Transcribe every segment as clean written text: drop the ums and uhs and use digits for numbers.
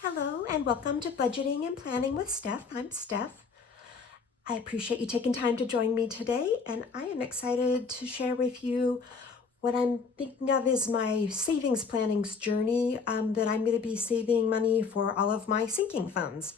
Hello and welcome to Budgeting and Planning with Steph. I'm Steph. I appreciate you taking time to join me today, and I am excited to share with you what I'm thinking of is my savings planning journey, that I'm going to be saving money for all of my sinking funds.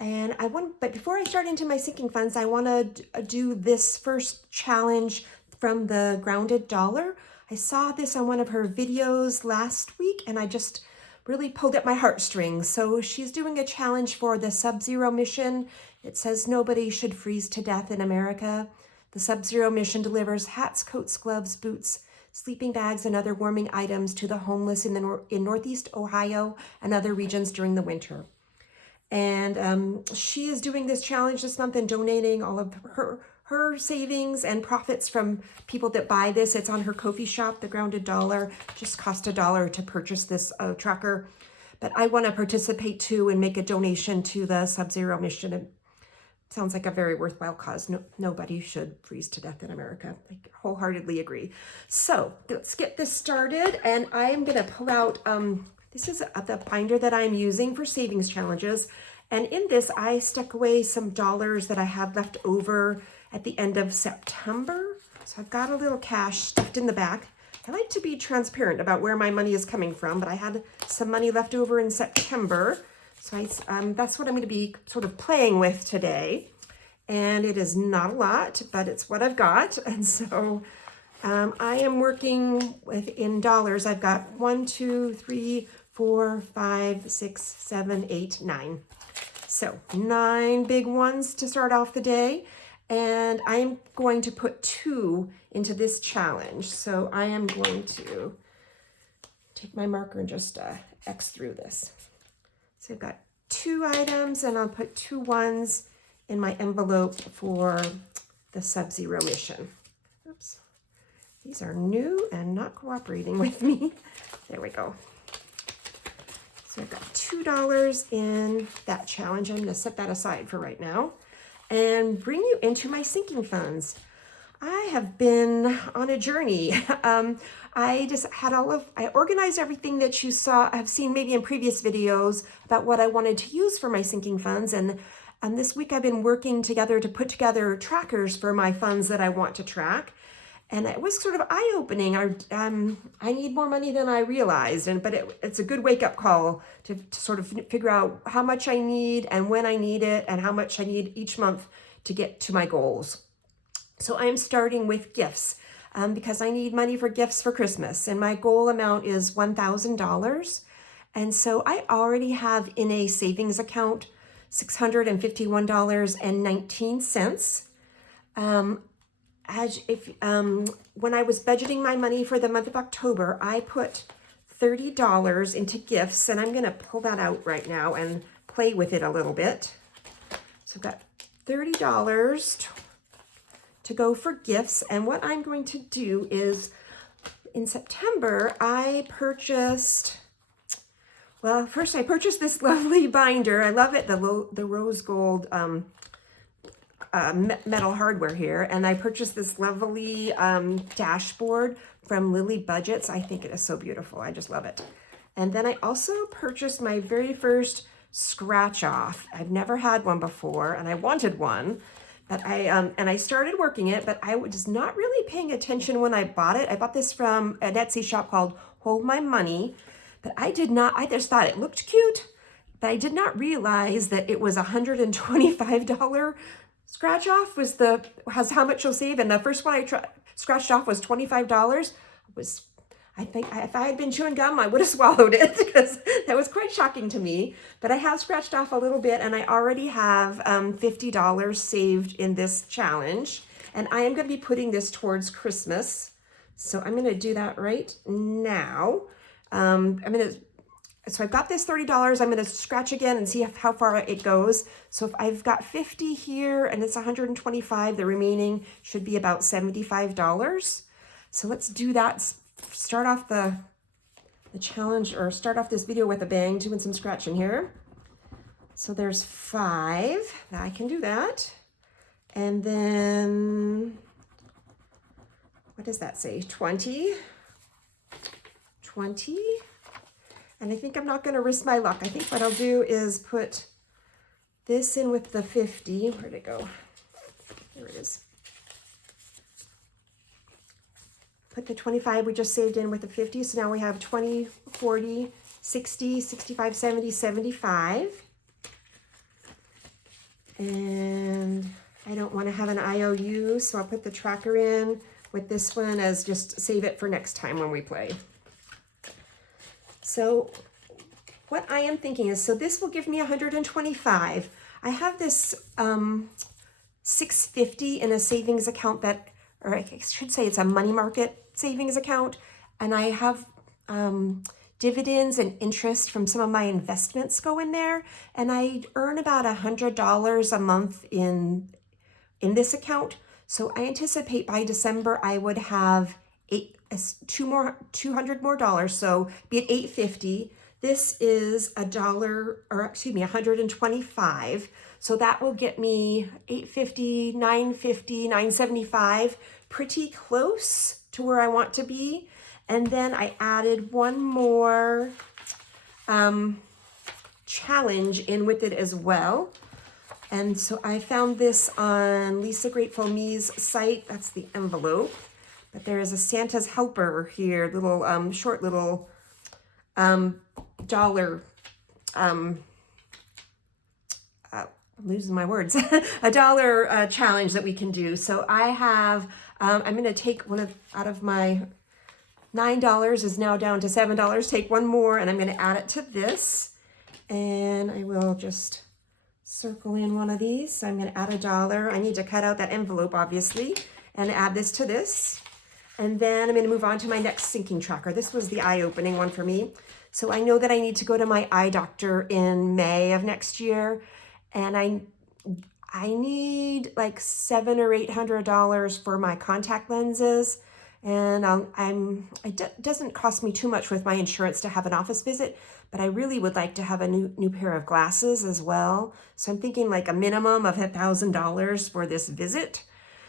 But before I start into my sinking funds, I want to do this first challenge from the Grounded Dollar. I saw this on one of her videos last week and I just really pulled at my heartstrings. So she's doing a challenge for the Sub-Zero mission. It says nobody should freeze to death in America. The Sub-Zero mission delivers hats, coats, gloves, boots, sleeping bags, and other warming items to the homeless in Northeast Ohio and other regions during the winter. And she is doing this challenge this month and donating all of her savings and profits from people that buy this. It's on her Ko-fi shop, the Grounded Dollar. Just cost $1 to purchase this tracker. But I want to participate too and make a donation to the Sub-Zero mission. It sounds like a very worthwhile cause. Nobody should freeze to death in America. I wholeheartedly agree. So let's get this started. And I am going to pull out, this is the binder that I'm using for savings challenges. And in this, I stuck away some dollars that I had left over at the end of September. So I've got a little cash stuffed in the back. I like to be transparent about where my money is coming from, but I had some money left over in September. So that's what I'm going to be sort of playing with today. And it is not a lot, but it's what I've got. And so I am working in dollars. I've got 1, 2, 3, 4, 5, 6, 7, 8, 9. So 9 big ones to start off the day. And I'm going to put 2 into this challenge. So I am going to take my marker and just X through this. So I've got 2 items and I'll put 2 ones in my envelope for the Sub-Zero mission. Oops. These are new and not cooperating with me. There we go. So I've got $2 in that challenge. I'm going to set that aside for right now and bring you into my sinking funds. I have been on a journey. I just had I organized everything that you have seen maybe in previous videos about what I wanted to use for my sinking funds. And this week I've been working together to put together trackers for my funds that I want to track. And it was sort of eye-opening. I need more money than I realized, but it's a good wake-up call to sort of figure out how much I need and when I need it and how much I need each month to get to my goals. So I'm starting with gifts because I need money for gifts for Christmas, and my goal amount is $1,000. And so I already have in a savings account $651.19. When I was budgeting my money for the month of October, I put $30 into gifts, and I'm going to pull that out right now and play with it a little bit. So I've got $30 to go for gifts, and what I'm going to do is in September I purchased, well, first I purchased this lovely binder. I love it, the rose gold metal hardware here, and I purchased this lovely dashboard from Lily Budgets. I think it is so beautiful. I just love it. And then I also purchased my very first scratch off. I've never had one before, and I wanted one, but I started working it, but I was not really paying attention when I bought it. I bought this from an Etsy shop called Hold My Money, but I just thought it looked cute, but I did not realize that it was $125 scratch off was how much you'll save. And the first one I scratched off was $25. I think if I had been chewing gum, I would have swallowed it because that was quite shocking to me. But I have scratched off a little bit, and I already have $50 saved in this challenge. And I am going to be putting this towards Christmas. So I'm going to do that right now. So I've got this $30. I'm going to scratch again and see how far it goes. So if I've got 50 here and it's 125, the remaining should be about $75. So let's do that. Start off the challenge, or start off this video with a bang, doing some scratching here. So there's 5. I can do that. And then, what does that say? 20. And I think I'm not going to risk my luck. I think what I'll do is put this in with the 50. Where'd it go? There it is. Put the 25 we just saved in with the 50. So now we have 20, 40, 60, 65, 70, 75. And I don't want to have an IOU, so I'll put the tracker in with this one as just save it for next time when we play. So what I am thinking is, so this will give me 125. I have this 650 in a savings account that, or I should say it's a money market savings account, and I have dividends and interest from some of my investments go in there, and I earn about $100 a month in this account. So I anticipate by December I would have $200 more, so be it $850. This is $125. So that will get me $850, $950, $975, pretty close to where I want to be. And then I added one more challenge in with it as well. And so I found this on Lisa Grateful Me's site. That's the envelope. But there is a Santa's helper here, little short little dollar, I'm losing my words, a dollar challenge that we can do. So I have, I'm going to take out of my $9 is now down to $7. Take one more, and I'm going to add it to this. And I will just circle in one of these. So I'm going to add $1. I need to cut out that envelope, obviously, and add this to this. And then I'm going to move on to my next sinking tracker. This was the eye-opening one for me. So I know that I need to go to my eye doctor in May of next year, and I need like $700 or $800 for my contact lenses. And it doesn't cost me too much with my insurance to have an office visit, but I really would like to have a new pair of glasses as well. So I'm thinking like a minimum of $1,000 for this visit.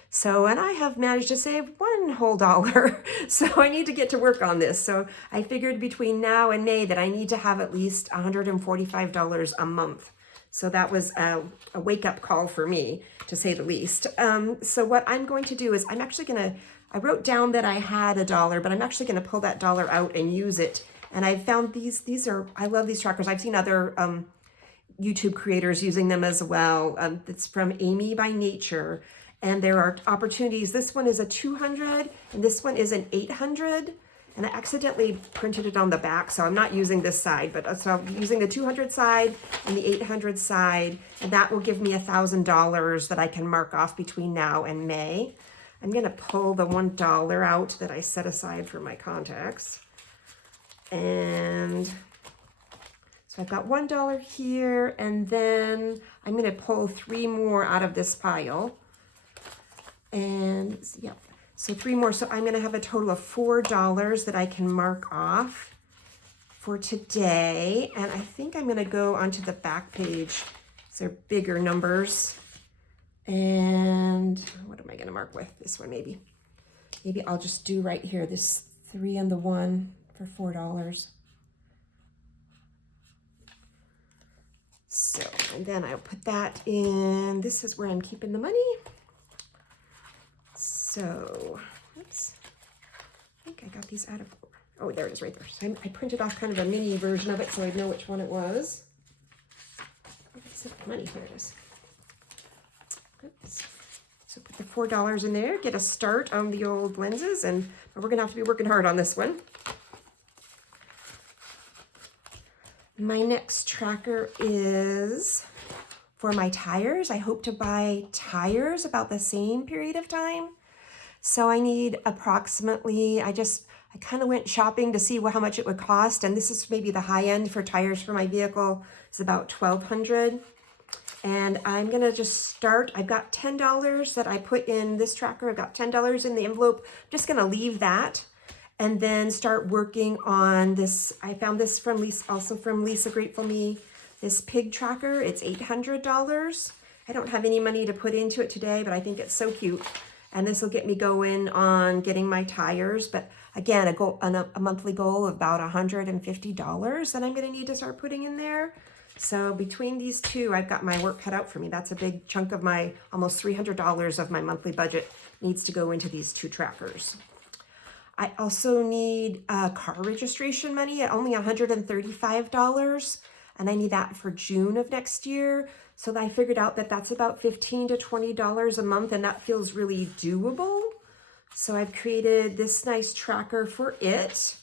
So, and I have managed to save one whole dollar. So I need to get to work on this. So I figured between now and May that I need to have at least $145 a month. So that was a wake-up call for me, to say the least. So what I'm going to do is I wrote down that I had $1, but I'm actually going to pull that dollar out and use it. And I found I love these trackers. I've seen other YouTube creators using them as well. It's from Amy by Nature. And there are opportunities. This one is a 200 and this one is an 800. And I accidentally printed it on the back, so I'm not using this side, but so I'm using the 200 side and the 800 side, and that will give me $1,000 that I can mark off between now and May. I'm gonna pull the $1 out that I set aside for my contacts. And so I've got $1 here, and then I'm gonna pull 3 more out of this pile. And yeah, so 3 more. So I'm gonna have a total of $4 that I can mark off for today. And I think I'm gonna go onto the back page. These are bigger numbers. And what am I gonna mark with? This one maybe. Maybe I'll just do right here, this 3 and the 1 for $4. So, and then I'll put that in, this is where I'm keeping the money. So, oops, I think I got these out of, oh, there it is right there. So I printed off kind of a mini version of it so I'd know which one it was. It's money, here it is. Oops. So put the $4 in there, get a start on the old lenses, and we're gonna have to be working hard on this one. My next tracker is for my tires. I hope to buy tires about the same period of time. So I need approximately, I kind of went shopping to see how much it would cost. And this is maybe the high end for tires for my vehicle. It's about $1,200. And I'm gonna just start, I've got $10 that I put in this tracker. I've got $10 in the envelope. I'm just gonna leave that and then start working on this. I found this from Lisa Grateful Me, this pig tracker. It's $800. I don't have any money to put into it today, but I think it's so cute. And this will get me going on getting my tires. But again, a monthly goal of about $150 that I'm going to need to start putting in there. So between these two, I've got my work cut out for me. That's a big chunk of my almost $300 of my monthly budget needs to go into these two trackers. I also need car registration money at only $135, and I need that for June of next year. So I figured out that that's about $15 to $20 a month, and that feels really doable. So I've created this nice tracker for it. It's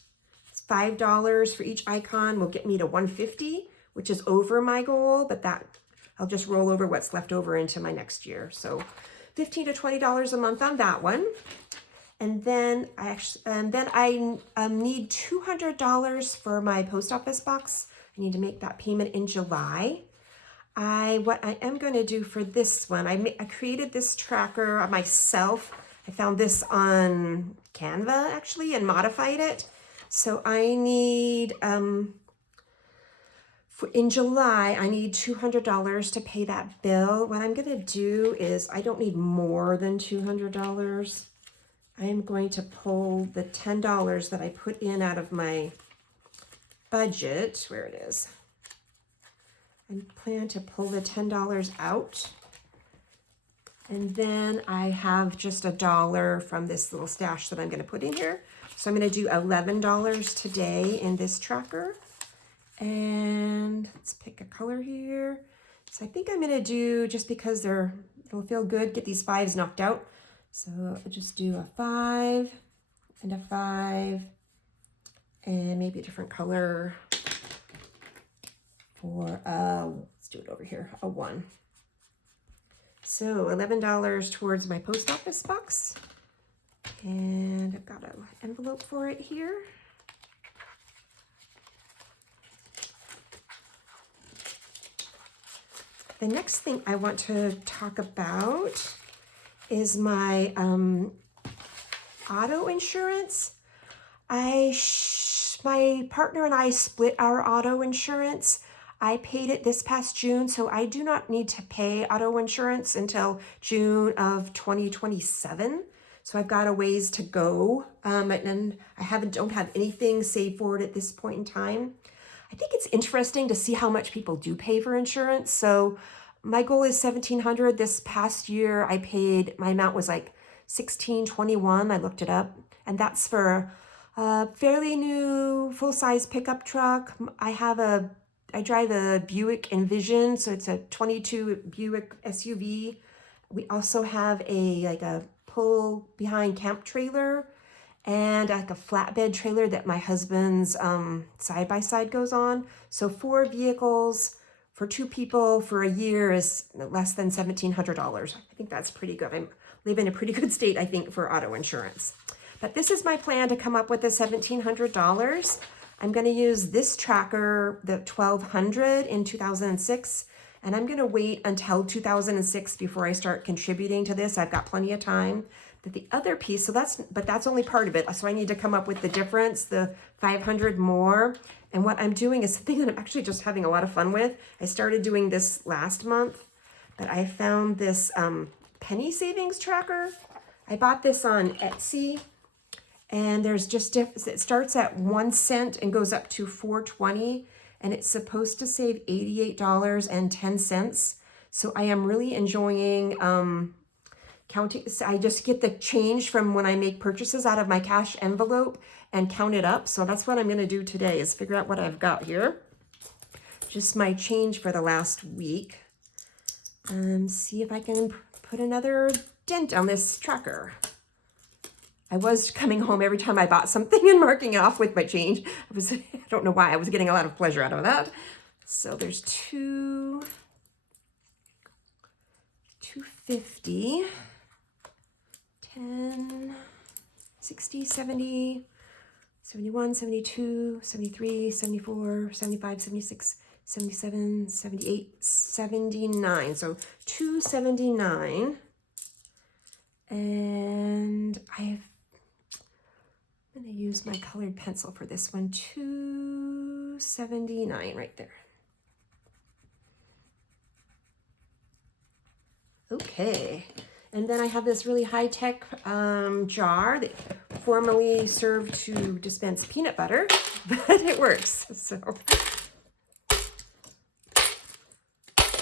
$5 for each icon will get me to $150, which is over my goal, but that I'll just roll over what's left over into my next year. So $15 to $20 a month on that one. And then I need $200 for my post office box. I need to make that payment in July. What I am going to do for this one, I created this tracker myself. I found this on Canva actually and modified it. So I need, in July, I need $200 to pay that bill. What I'm going to do is, I don't need more than $200. I am going to pull the $10 that I put in out of my budget, where it is. I plan to pull the $10 out. And then I have just $1 from this little stash that I'm going to put in here. So I'm going to do $11 today in this tracker. And let's pick a color here. So I think I'm going to do, just because it'll feel good, get these 5s knocked out. So I'll just do a 5 and a 5 and maybe a different color for, let's do it over here, a 1. So $11 towards my post office box. And I've got an envelope for it here. The next thing I want to talk about is my auto insurance. My partner and I split our auto insurance. I paid it this past June, so I do not need to pay auto insurance until June of 2027. So I've got a ways to go, and I don't have anything saved for it at this point in time. I think it's interesting to see how much people do pay for insurance. So my goal is $1,700. This past year, my amount was like $1,621. I looked it up, and that's for a fairly new full-size pickup truck. I drive a Buick Envision, so it's a 22 Buick SUV. We also have a pull behind camp trailer and like a flatbed trailer that my husband's side-by-side goes on. So 4 vehicles for 2 people for a year is less than $1,700. I think that's pretty good. I live in a pretty good state, I think, for auto insurance. But this is my plan to come up with the $1,700. I'm going to use this tracker, the 1200 in 2006, and I'm going to wait until 2006 before I start contributing to this. I've got plenty of time. But the other piece, but that's only part of it. So I need to come up with the difference, the 500 more. And what I'm doing is something that I'm actually just having a lot of fun with. I started doing this last month, but I found this penny savings tracker. I bought this on Etsy, and it starts at 1 cent and goes up to 4.20, and it's supposed to save $88.10. So I am really enjoying counting. I just get the change from when I make purchases out of my cash envelope and count it up. So that's what I'm going to do today, is figure out what I've got here. Just my change for the last week. See if I can put another dent on this tracker. I was coming home every time I bought something and marking it off with my change. I don't know why, I was getting a lot of pleasure out of that. So there's 250, 10, 60, 70, 71, 72, 73, 74, 75, 76, 77, 78, 79. So 279. And I'm going to use my colored pencil for this one. 279 right there. Okay. And then I have this really high-tech jar formerly served to dispense peanut butter, but it works. So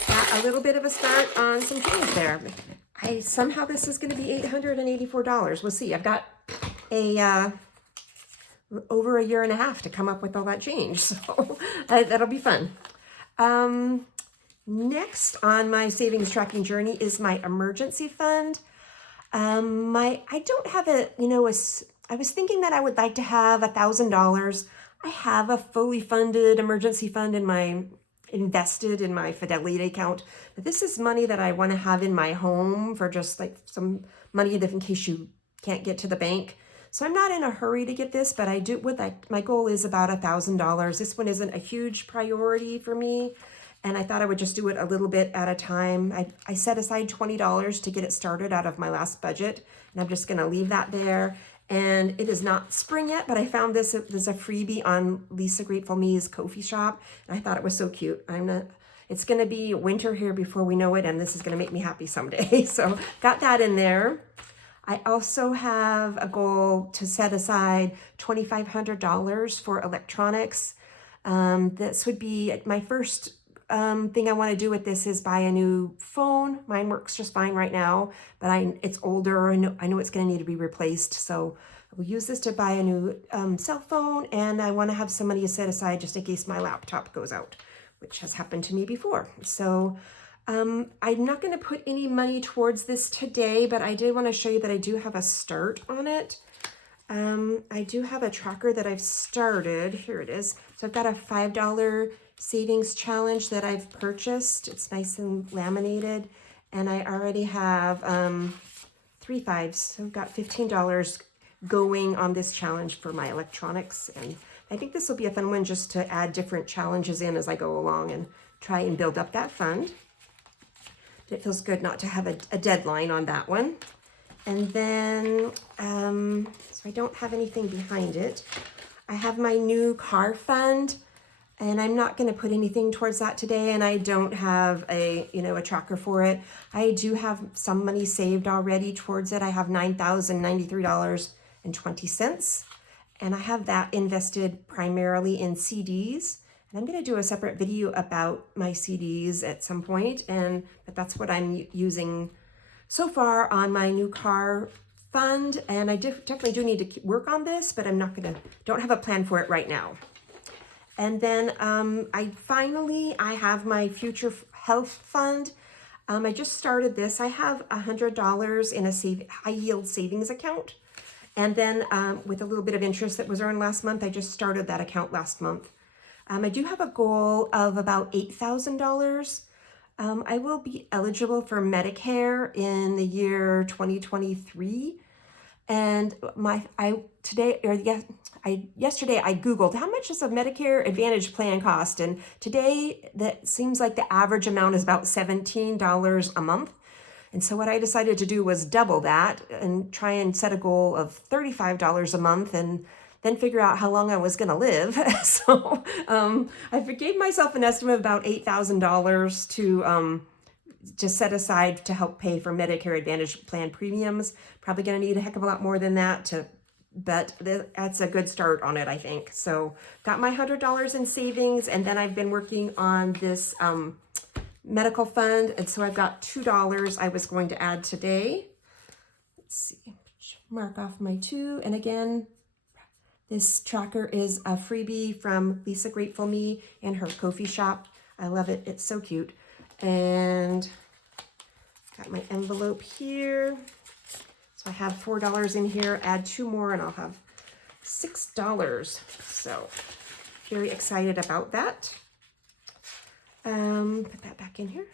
got a little bit of a start on some change there. Somehow this is going to be $884. We'll see. I've got over a year and a half to come up with all that change, so that'll be fun. Next on my savings tracking journey is my emergency fund. I don't have I was thinking that I would like to have $1,000. I have a fully funded emergency fund invested in my Fidelity account, but this is money that I want to have in my home for just like some money in case you can't get to the bank. So I'm not in a hurry to get this, but my goal is about $1,000. This one isn't a huge priority for me, and I thought I would just do it a little bit at a time. I set aside $20 to get it started out of my last budget, and I'm just going to leave that there. And it is not spring yet, but I found there's a freebie on Lisa Grateful Me's Ko-fi shop, and I thought it was so cute. It's going to be winter here before we know it, and this is going to make me happy someday. So got that in there. I also have a goal to set aside $2,500 for electronics. This would be my first thing I want to do with this is buy a new phone. Mine works just fine right now, but it's older and I know it's going to need to be replaced. So we'll use this to buy a new cell phone, and I want to have some money set aside just in case my laptop goes out, which has happened to me before. So I'm not going to put any money towards this today, but I did want to show you that I do have a start on it. I do have a tracker that I've started. Here it is. So I've got a $5 savings challenge that I've purchased. It's nice and laminated, and I already have 3 5s. So I've got $15 going on this challenge for my electronics, and I think this will be a fun one just to add different challenges in as I go along and try and build up that fund. It feels good not to have a deadline on that one. And then, so I don't have anything behind it. I have my new car fund, and I'm not going to put anything towards that today, and I don't have a tracker for it. I do have some money saved already towards it. I have $9,093.20, and I have that invested primarily in CDs. And I'm going to do a separate video about my CDs at some point, but that's what I'm using so far on my new car fund. And I definitely do need to work on this, but don't have a plan for it right now. And then I have my future health fund. I just started this. I have $100 in a high yield savings account. And then with a little bit of interest that was earned last month, I just started that account last month. I do have a goal of about $8,000. I will be eligible for Medicare in the year 2023. And yesterday I Googled how much does a Medicare Advantage plan cost? And today that seems like the average amount is about $17 a month. And so what I decided to do was double that and try and set a goal of $35 a month, and then figure out how long I was going to live. So I gave myself an estimate of about $8,000 to just set aside to help pay for Medicare Advantage plan premiums. Probably going to need a heck of a lot more than that, but that's a good start on it, I think. So got my $100 in savings, and then I've been working on this medical fund, and so I've got $2 I was going to add today. Let's see, mark off my 2, and again, this tracker is a freebie from Lisa Grateful Me and her Ko-fi shop. I love it. It's so cute. And got my envelope here. So I have $4 in here. Add 2 more and I'll have $6. So very excited about that. Put that back in here.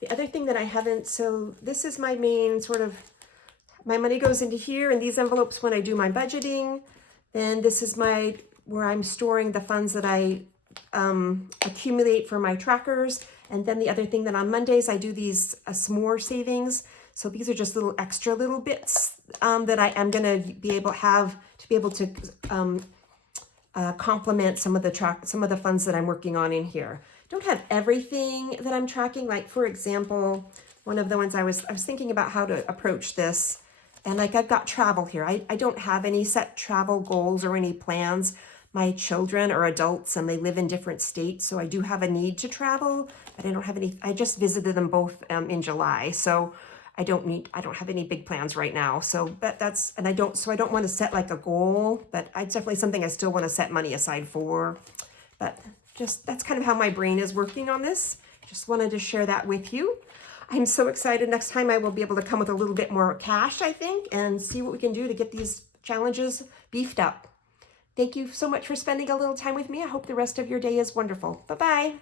The other thing that I haven't, so this is my main my money goes into here in these envelopes when I do my budgeting. Then this is where I'm storing the funds that I accumulate for my trackers. And then the other thing that on Mondays, I do these s'more savings. So these are just extra little bits that I am going to be able to complement some of the funds that I'm working on in here. Don't have everything that I'm tracking. Like for example, one of the ones I was thinking about how to approach this. And like I've got travel here. I don't have any set travel goals or any plans. My children are adults and they live in different states, so I do have a need to travel, but I don't have any. I just visited them both in July, so I don't have any big plans right now. So, but I don't want to set like a goal, but it's definitely something I still want to set money aside for. But just that's kind of how my brain is working on this. Just wanted to share that with you. I'm so excited. Next time I will be able to come with a little bit more cash, I think, and see what we can do to get these challenges beefed up. Thank you so much for spending a little time with me. I hope the rest of your day is wonderful. Bye-bye.